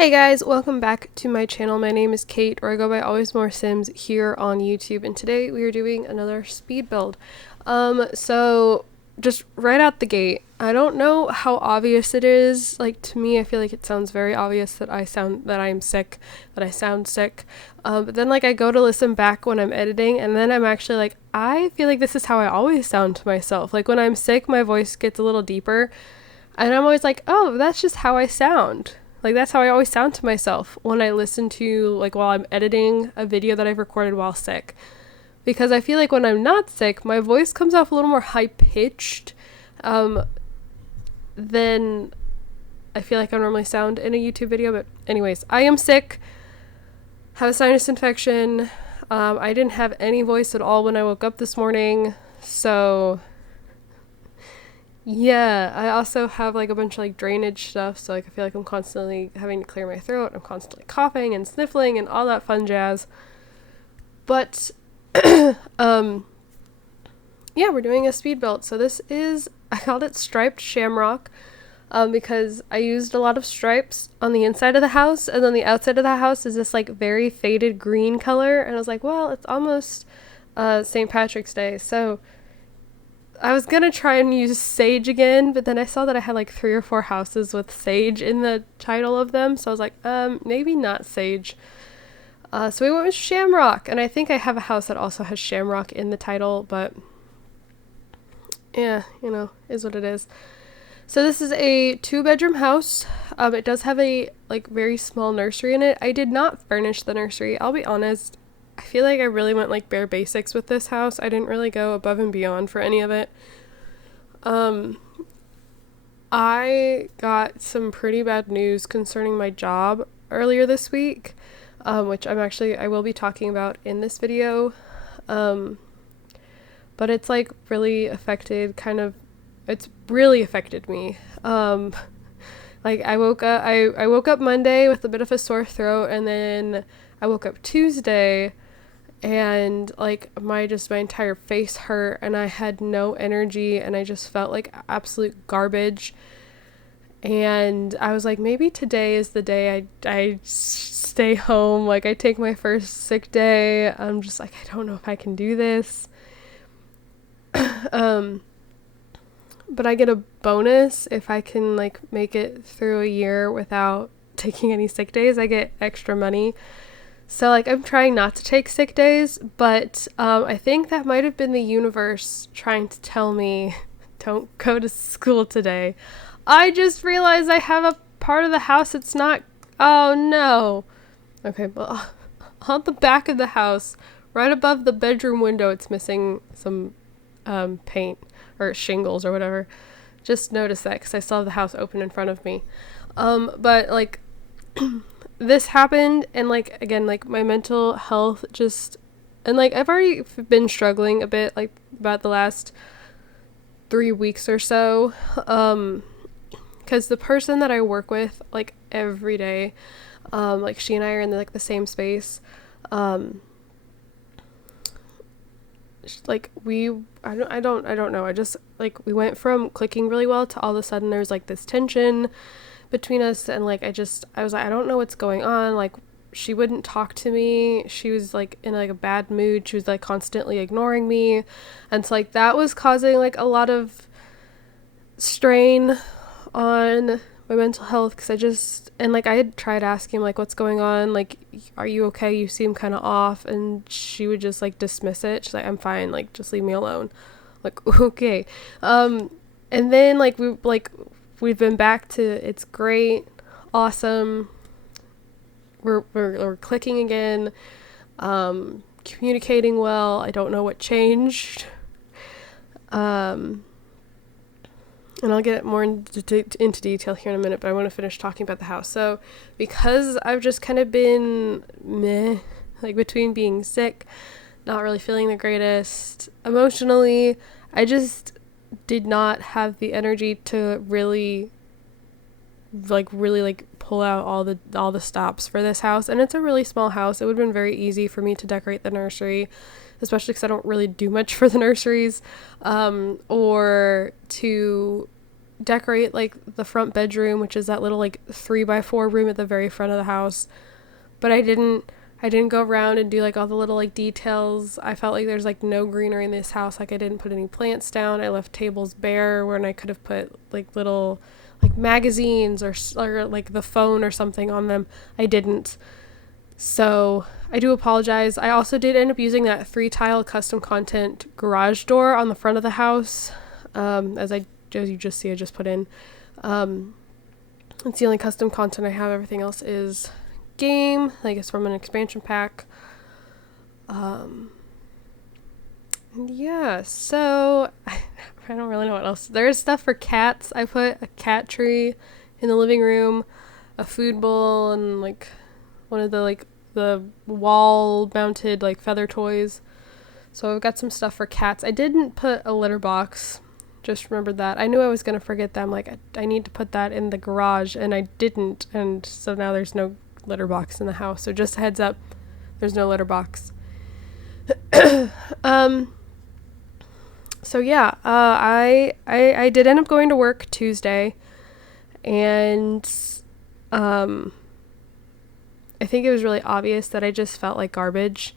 Hey guys, welcome back to my channel. My name is Kate, or I go by AlwaysMoreSims here on YouTube, and today we are doing another speed build. So just right out the gate, I don't know how obvious it is. Like, to me, I feel like it sounds very obvious that I sound sick. But then like I go to listen back when I'm editing, and then I'm actually like, I feel like this is how I always sound to myself. Like when I'm sick, my voice gets a little deeper, and I'm always like, oh, that's just how I sound. Like, that's how I always sound to myself when I listen to, like, while I'm editing a video that I've recorded while sick. Because I feel like when I'm not sick, my voice comes off a little more high-pitched than I feel like I normally sound in a YouTube video. But anyways, I am sick, have a sinus infection. I didn't have any voice at all when I woke up this morning, so yeah, I also have like a bunch of like drainage stuff, so like I feel like I'm constantly having to clear my throat. I'm constantly coughing and sniffling and all that fun jazz. But yeah, we're doing a speed build. So this is, I called it striped Shamrock, because I used a lot of stripes on the inside of the house, and then the outside of the house is this like very faded green color, and I was like, well, it's almost St. Patrick's Day, so I was gonna try and use sage again, but then I saw that I had like 3 or 4 houses with sage in the title of them, so I was like, maybe not sage. So we went with Shamrock, and I think I have a house that also has Shamrock in the title, but yeah, you know, is what it is. So this is a 2-bedroom house. It does have a like very small nursery in it. I did not furnish the nursery, I'll be honest. I feel like I really went like bare basics with this house. I didn't really go above and beyond for any of it. I got some pretty bad news concerning my job earlier this week, which I will be talking about in this video. But it's like really affected it's really affected me. Like I woke up Monday with a bit of a sore throat, and then I woke up Tuesday and like my entire face hurt, and I had no energy, and I just felt like absolute garbage. And I was like, maybe today is the day I stay home, like I take my first sick day. I'm just like, I don't know if I can do this. But I get a bonus if I can like make it through a year without taking any sick days. I get extra money. So, like, I'm trying not to take sick days, but I think that might have been the universe trying to tell me, don't go to school today. I just realized I have a part of the house that's not, oh no. Okay, well, on the back of the house, right above the bedroom window, it's missing some paint or shingles or whatever. Just noticed that because I saw the house open in front of me. But, like, this happened, and like again, like my mental health just, and like I've already been struggling a bit like about the last 3 weeks or so, because the person that I work with like every day, like she and I are in like the same space, like I don't know, I just like we went from clicking really well to all of a sudden there's like this tension between us, and like I was like, I don't know what's going on. Like she wouldn't talk to me, she was like in like a bad mood, she was like constantly ignoring me, and so like that was causing like a lot of strain on my mental health, because and like I had tried asking like, what's going on, like are you okay, you seem kind of off, and she would just like dismiss it. She's like, I'm fine, like just leave me alone. Like, okay. And then like we've been back to, it's great, awesome, we're clicking again, communicating well. I don't know what changed, and I'll get more into detail here in a minute, but I want to finish talking about the house. So because I've just kind of been meh, like between being sick, not really feeling the greatest emotionally, I just did not have the energy to really pull out all the stops for this house. And it's a really small house. It would have been very easy for me to decorate the nursery, especially because I don't really do much for the nurseries, or to decorate like the front bedroom, which is that little like 3x4 room at the very front of the house. But I didn't go around and do like all the little like details. I felt like there's like no greenery in this house. Like I didn't put any plants down. I left tables bare when I could have put like little like magazines or like the phone or something on them. I didn't. So I do apologize. I also did end up using that 3-tile custom content garage door on the front of the house. As you just see, I just put in. It's the only custom content I have. Everything else is game, like it's from an expansion pack. Yeah, so I don't really know what else. There's stuff for cats. I put a cat tree in the living room, a food bowl, and like one of the like the wall mounted like feather toys. So I've got some stuff for cats. I didn't put a litter box. Just remembered that. I knew I was gonna forget them. Like I need to put that in the garage, and I didn't, and so now there's no litter box in the house. So just a heads up, there's no litter box. So yeah, I did end up going to work Tuesday, and I think it was really obvious that I just felt like garbage.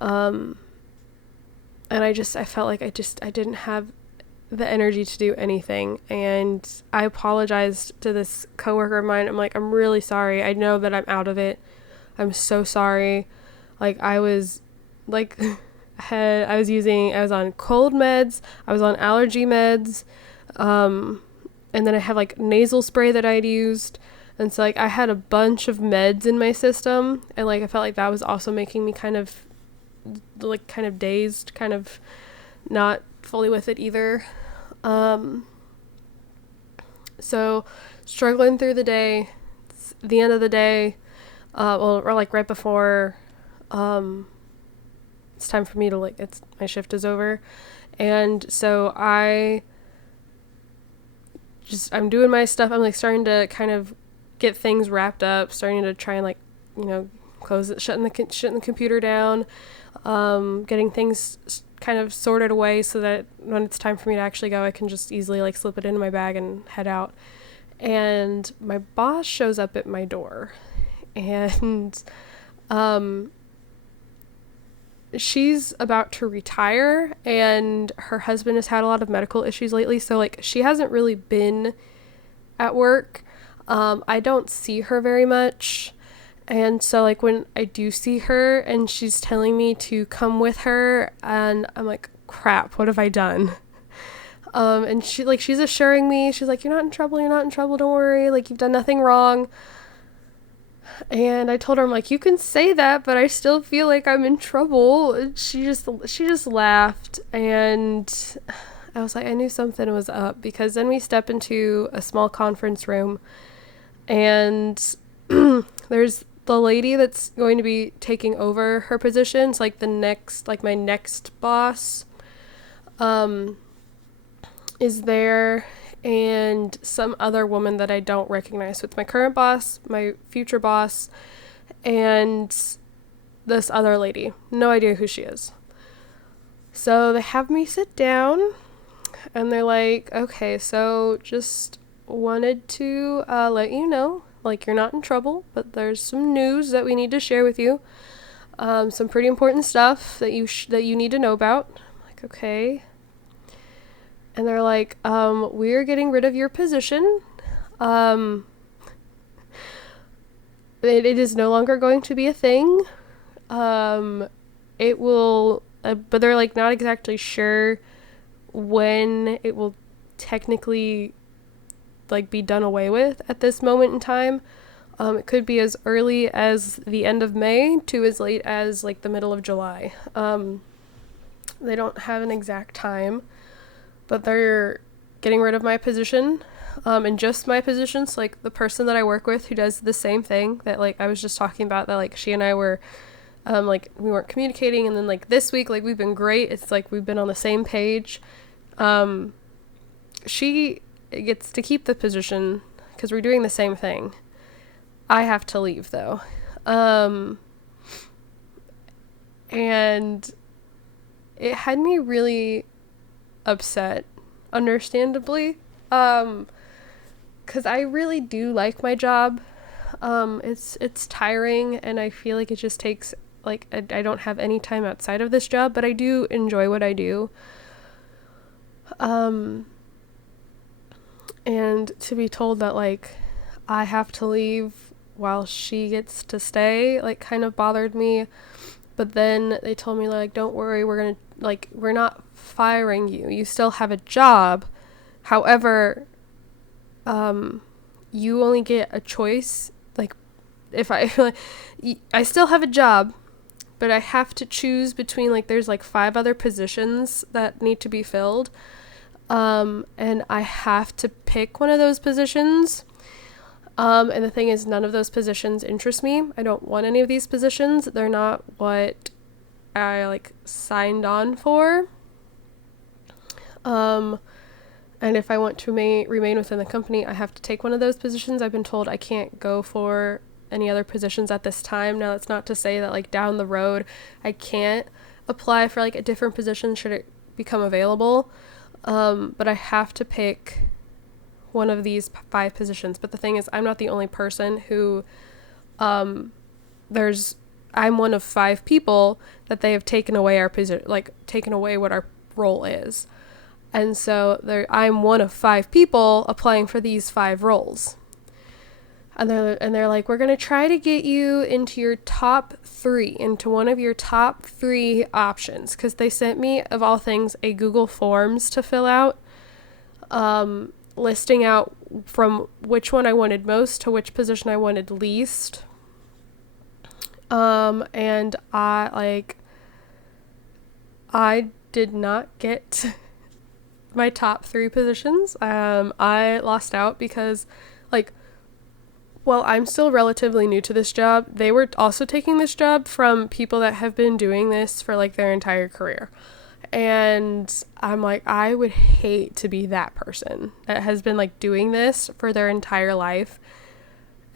And I felt like I didn't have the energy to do anything, and I apologized to this coworker of mine. I'm like, I'm really sorry. I know that I'm out of it. I'm so sorry. Like I was like I was on cold meds, I was on allergy meds, and then I had like nasal spray that I'd used, and so like I had a bunch of meds in my system, and like I felt like that was also making me kind of dazed, kind of not fully with it either. So struggling through the day. It's the end of the day, or like right before it's time for me to my shift is over, and so I'm doing my stuff. I'm like starting to kind of get things wrapped up, starting to try and like close it, shutting the computer down, getting things kind of sorted away so that when it's time for me to actually go, I can just easily like slip it into my bag and head out. And my boss shows up at my door, and she's about to retire, and her husband has had a lot of medical issues lately, so like she hasn't really been at work. I don't see her very much. And so like when I do see her and she's telling me to come with her, and I'm like, crap, what have I done? And she's assuring me, she's like, you're not in trouble, don't worry, like you've done nothing wrong. And I told her, I'm like, you can say that, but I still feel like I'm in trouble. And she just laughed, and I was like, I knew something was up, because then we step into a small conference room, and there's the lady that's going to be taking over her position. It's like my next boss is there, and some other woman that I don't recognize. So it's my current boss, my future boss, and this other lady. No idea who she is. So they have me sit down, and they're like, okay, so just wanted to let you know, like, you're not in trouble, but there's some news that we need to share with you. Some pretty important stuff that you need to know about. I'm like, okay. And they're like, we're getting rid of your position. It is no longer going to be a thing. It will, but they're like not exactly sure when it will technically like be done away with at this moment in time. It could be as early as the end of May to as late as like the middle of July. They don't have an exact time, but they're getting rid of my position, and just my position. So like the person that I work with who does the same thing that like I was just talking about, that like she and I were like we weren't communicating, and then like this week like we've been great. It's like we've been on the same page. She gets to keep the position because we're doing the same thing. I have to leave though. And it had me really upset, understandably, Because I really do like my job. It's tiring, and I feel like it just takes, like, I don't have any time outside of this job, but I do enjoy what I do. And to be told that, like, I have to leave while she gets to stay, like, kind of bothered me. But then they told me, like, don't worry, we're not firing you. You still have a job. However, you only get a choice. Like, if I still have a job, but I have to choose between, like, there's like 5 other positions that need to be filled. And I have to pick one of those positions. And the thing is, none of those positions interest me. I don't want any of these positions. They're not what I, like, signed on for. And if I want to remain within the company, I have to take one of those positions. I've been told I can't go for any other positions at this time. Now, that's not to say that, like, down the road I can't apply for, like, a different position should it become available. But I have to pick one of these 5 positions. But the thing is, I'm not the only person who, I'm one of 5 people that they have taken away our position, like, taken away what our role is. And so I'm one of 5 people applying for these 5 roles. And they're like, we're going to try to get you into your top 3, into one of your top 3 options. Because they sent me, of all things, a Google Forms to fill out, listing out from which one I wanted most to which position I wanted least. And I did not get my top 3 positions. I lost out because, like, well, I'm still relatively new to this job. They were also taking this job from people that have been doing this for, like, their entire career. And I'm like, I would hate to be that person that has been, like, doing this for their entire life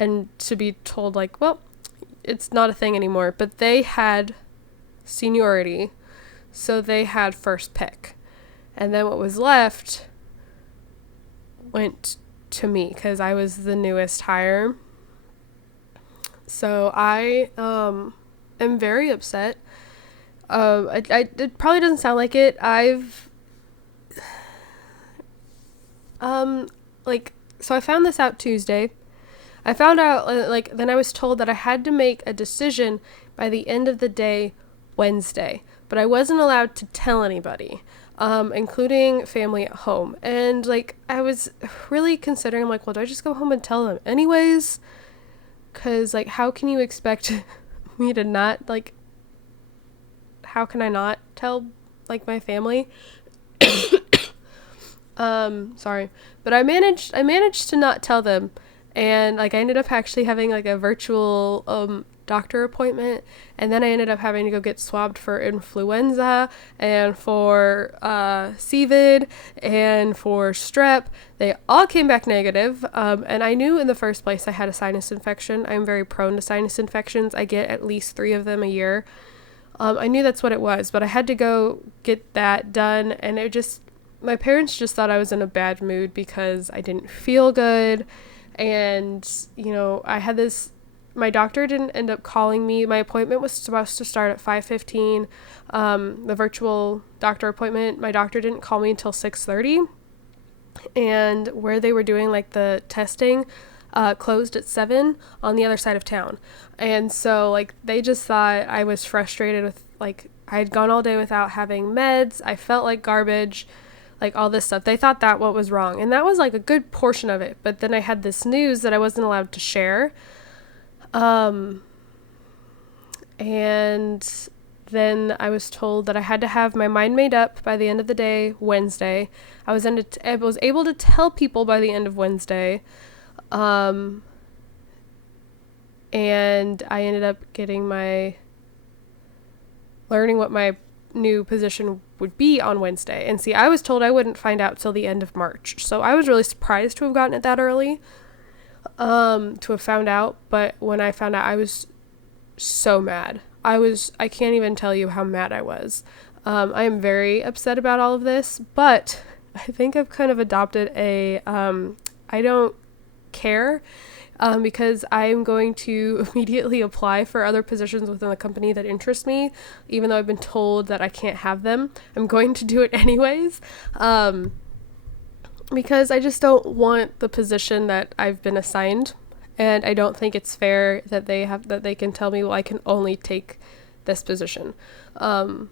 and to be told, like, well, it's not a thing anymore. But they had seniority, so they had first pick. And then what was left went to me because I was the newest hire. So I am very upset. It probably doesn't sound like it. So I found this out Tuesday. I found out, then I was told that I had to make a decision by the end of the day Wednesday, but I wasn't allowed to tell anybody. Including family at home. And, like, I was really considering, like, well, do I just go home and tell them anyways? Because, like, how can you expect me to not, like, how can I not tell, like, my family? Sorry. But I managed to not tell them. And, like, I ended up actually having, like, a virtual, doctor appointment, and then I ended up having to go get swabbed for influenza and for CVID and for strep. They all came back negative, and I knew in the first place I had a sinus infection. I'm very prone to sinus infections. I get at least 3 of them a year. I knew that's what it was, but I had to go get that done, and my parents just thought I was in a bad mood because I didn't feel good, and, you know, I had this. My doctor didn't end up calling me. My appointment was supposed to start at 5:15. The virtual doctor appointment, my doctor didn't call me until 6:30. And where they were doing, like, the testing closed at 7 on the other side of town. And so, like, they just thought I was frustrated with, like, I had gone all day without having meds. I felt like garbage, like, all this stuff. They thought that what was wrong. And that was, like, a good portion of it. But then I had this news that I wasn't allowed to share. And then I was told that I had to have my mind made up by the end of the day, Wednesday. I was able to tell people by the end of Wednesday. And I ended up learning what my new position would be on Wednesday. And see, I was told I wouldn't find out till the end of March. So I was really surprised to have gotten it that early. To have found out, but when I found out, I was so mad. I can't even tell you how mad I was. I am very upset about all of this, but I think I've kind of adopted a I don't care, because I'm going to immediately apply for other positions within the company that interest me, even though I've been told that I can't have them. I'm going to do it anyways, because I just don't want the position that I've been assigned, and I don't think it's fair that they can tell me, well, I can only take this position. And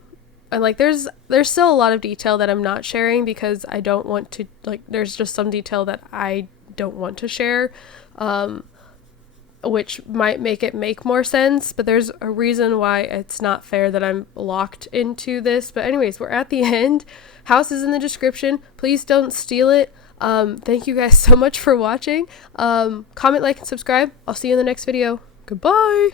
like there's still a lot of detail that I'm not sharing because I don't want to, like, there's just some detail that I don't want to share, which might make more sense, but there's a reason why it's not fair that I'm locked into this. But anyways, we're at the end. House is in the description. Please don't steal it. Thank you guys so much for watching. Comment, like, and subscribe. I'll see you in the next video. Goodbye.